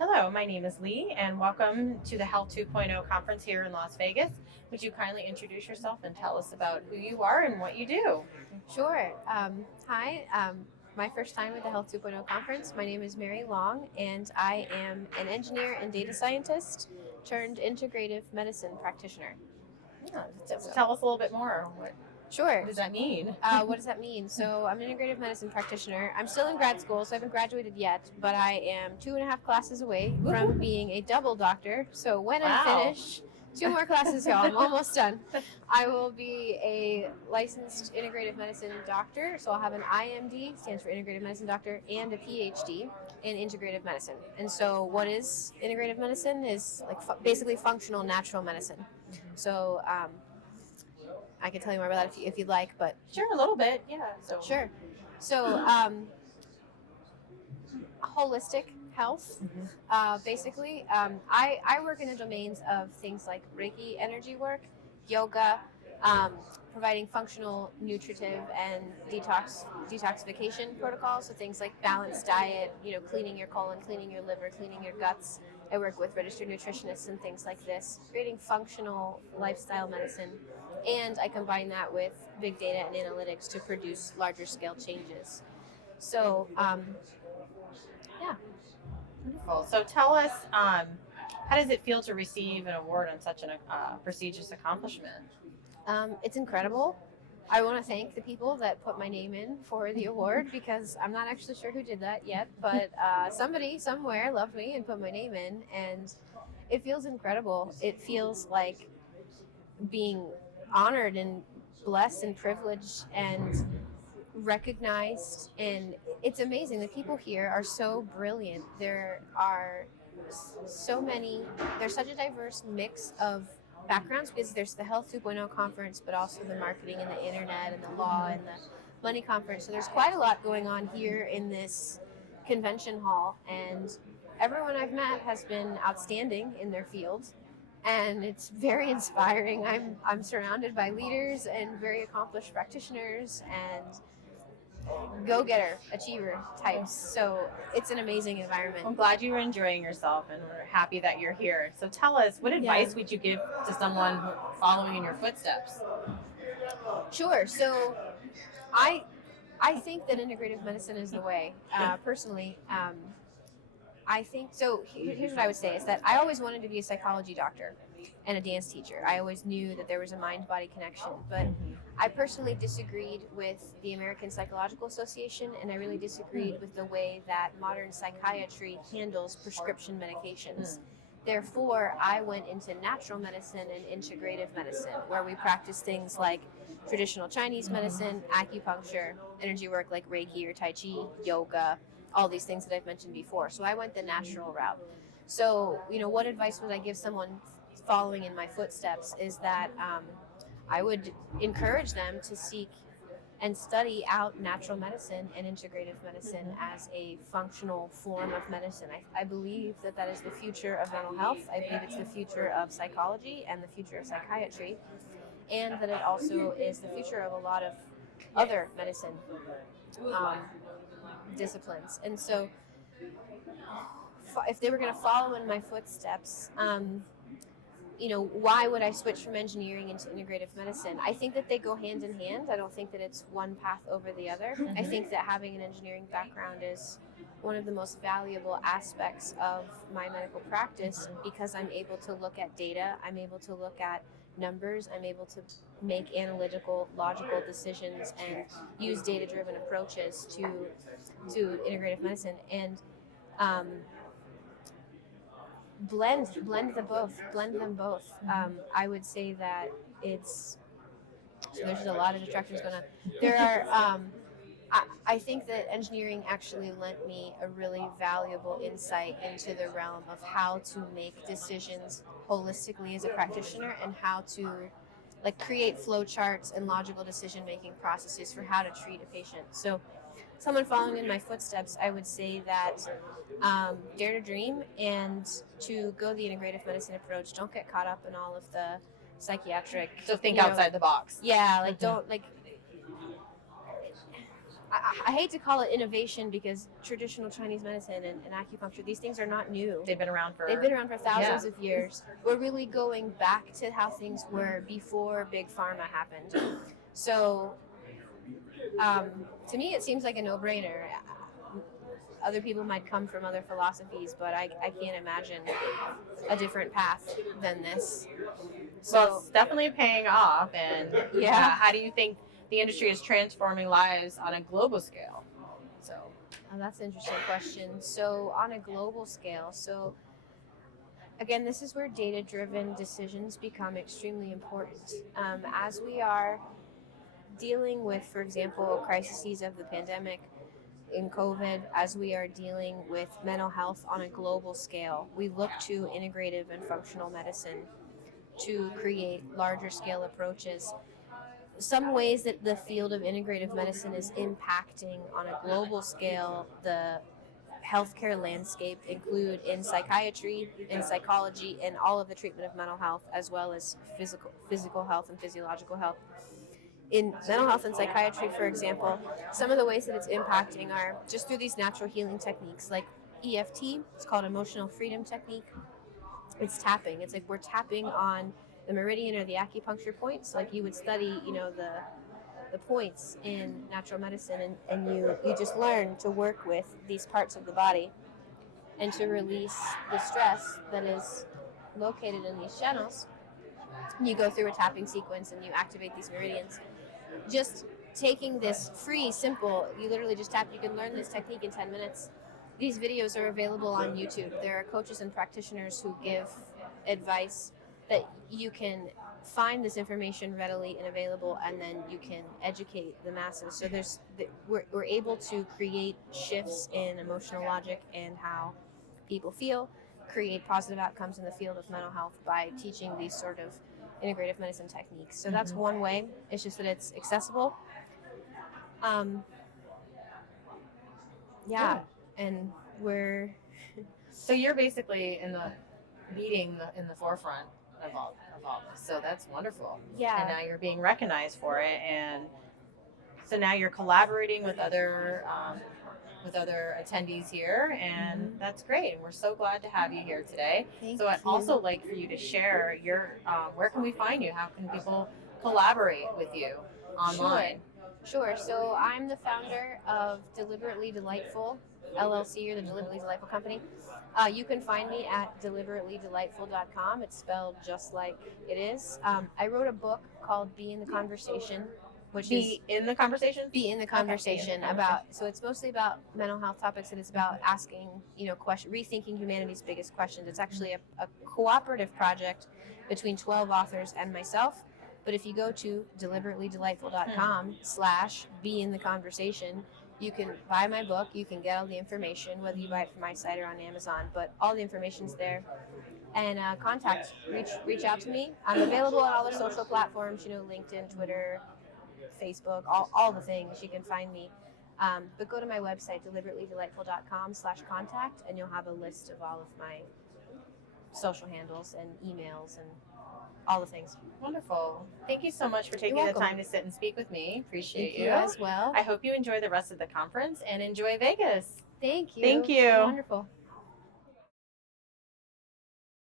Hello, my name is Lee, and welcome to the Health 2.0 conference here in Las Vegas. Would you kindly introduce yourself and tell us about who you are and what you do? Sure. Hi. My first time at the Health 2.0 conference. My name is Mary Long, and I am an engineer and data scientist turned integrative medicine practitioner. Yeah, tell us a little bit more. Sure. What does that mean? What does that mean? So I'm an integrative medicine practitioner. I'm still in grad school, so I haven't graduated yet, but I am 2.5 classes away from being a double doctor. So when I finish, 2 more classes, y'all, I'm almost done. I will be a licensed integrative medicine doctor. So I'll have an IMD, stands for integrative medicine doctor, and a PhD in integrative medicine. And so what is integrative medicine is like basically functional natural medicine. So I can tell you more about that if you'd like, but sure, a little bit, yeah. Sure. So holistic health, basically. I work in the domains of things like Reiki energy work, yoga, providing functional, nutritive, and detoxification protocols. So things like balanced diet, cleaning your colon, cleaning your liver, cleaning your guts. I work with registered nutritionists and things like this, creating functional lifestyle medicine. And I combine that with big data and analytics to produce larger scale changes. So, yeah. Wonderful. So tell us, how does it feel to receive an award on such a prestigious accomplishment? It's incredible. I want to thank the people that put my name in for the award because I'm not actually sure who did that yet, but somebody somewhere loved me and put my name in, and it feels incredible. It feels like being honored and blessed and privileged and recognized, and it's amazing. The people here are so brilliant. There are so many, there's such a diverse mix of backgrounds because there's the Health 2.0 conference, but also the marketing and the internet and the law and the money conference. So there's quite a lot going on here in this convention hall, and everyone I've met has been outstanding in their field. And it's very inspiring. I'm surrounded by leaders and very accomplished practitioners and go-getter, achiever types. So it's an amazing environment. I'm glad you're enjoying yourself, and we're happy that you're here. So tell us, what advice would you give to someone following in your footsteps? Sure. So I think that integrative medicine is the way. Personally, I think so. Here's what I would say is that I always wanted to be a psychology doctor and a dance teacher. I always knew that there was a mind-body connection, but I personally disagreed with the American Psychological Association, and I really disagreed with the way that modern psychiatry handles prescription medications. Therefore, I went into natural medicine and integrative medicine, where we practice things like traditional Chinese medicine, acupuncture, energy work like Reiki or Tai Chi, yoga, all these things that I've mentioned before. So I went the natural route. So, what advice would I give someone following in my footsteps is that I would encourage them to seek and study out natural medicine and integrative medicine as a functional form of medicine. I believe that is the future of mental health. I believe it's the future of psychology and the future of psychiatry, and that it also is the future of a lot of other medicine disciplines. And so if they were going to follow in my footsteps, why would I switch from engineering into integrative medicine? I think that they go hand in hand. I don't think that it's one path over the other. I think that having an engineering background is one of the most valuable aspects of my medical practice because I'm able to look at data, I'm able to look at numbers, I'm able to make analytical, logical decisions and use data-driven approaches to integrative medicine, and blend them both. I would say that it's, so there's just a lot of distractions going on. There are I think that engineering actually lent me a really valuable insight into the realm of how to make decisions holistically as a practitioner and how to create flow charts and logical decision-making processes for how to treat a patient. So someone following in my footsteps, I would say that dare to dream and to go the integrative medicine approach. Don't get caught up in all of the psychiatric. So think outside the box. Yeah, don't I hate to call it innovation because traditional Chinese medicine and acupuncture, these things are not new. They've been around for thousands of years. We're really going back to how things were before Big Pharma happened. So, to me, it seems like a no-brainer. Other people might come from other philosophies, but I can't imagine a different path than this. So well, it's definitely paying off. And how do you think the industry is transforming lives on a global scale? So, that's an interesting question. So on a global scale, so again, this is where data-driven decisions become extremely important. As we are dealing with, for example, crises of the pandemic, in COVID, as we are dealing with mental health on a global scale, we look to integrative and functional medicine to create larger scale approaches. Some ways that the field of integrative medicine is impacting on a global scale the healthcare landscape include in psychiatry, in psychology, and all of the treatment of mental health, as well as physical health and physiological health. In mental health and psychiatry, for example, some of the ways that it's impacting are just through these natural healing techniques like EFT. It's called emotional freedom technique. It's tapping. It's like we're tapping on the meridian or the acupuncture points, like you would study, the points in natural medicine, and you just learn to work with these parts of the body and to release the stress that is located in these channels. You go through a tapping sequence and you activate these meridians. Just taking this free, simple, you literally just tap, you can learn this technique in 10 minutes. These videos are available on YouTube. There are coaches and practitioners who give advice that you can find this information readily and available, and then you can educate the masses. So we're able to create shifts in emotional logic and how people feel, create positive outcomes in the field of mental health by teaching these sort of integrative medicine techniques. So that's one way. It's just that it's accessible. And we're so you're basically in the forefront of all this. So that's wonderful. Yeah. And now you're being recognized for it, and so now you're collaborating with other attendees here, and that's great. And we're so glad to have you here today. Thank so I'd you. also like for you to share your where can we find you? How can people collaborate with you online? Sure. So I'm the founder of Deliberately Delightful LLC, or the Deliberately Delightful Company. You can find me at deliberatelydelightful.com. It's spelled just like it is. I wrote a book called Be in the Conversation, which Be in the conversation. So it's mostly about mental health topics, and it's about asking, rethinking humanity's biggest questions. It's actually a cooperative project between 12 authors and myself. But if you go to deliberatelydelightful.com/be in the conversation, you can buy my book. You can get all the information, whether you buy it from my site or on Amazon. But all the information's there. And reach out to me. I'm available on all the social platforms. LinkedIn, Twitter, Facebook, all the things. You can find me. But go to my website, deliberatelydelightful.com/contact, and you'll have a list of all of my social handles and emails and all the things. Wonderful. Thank you so much for taking the time to sit and speak with me. Appreciate you as well. I hope you enjoy the rest of the conference and enjoy Vegas. Thank you. Thank you. Wonderful.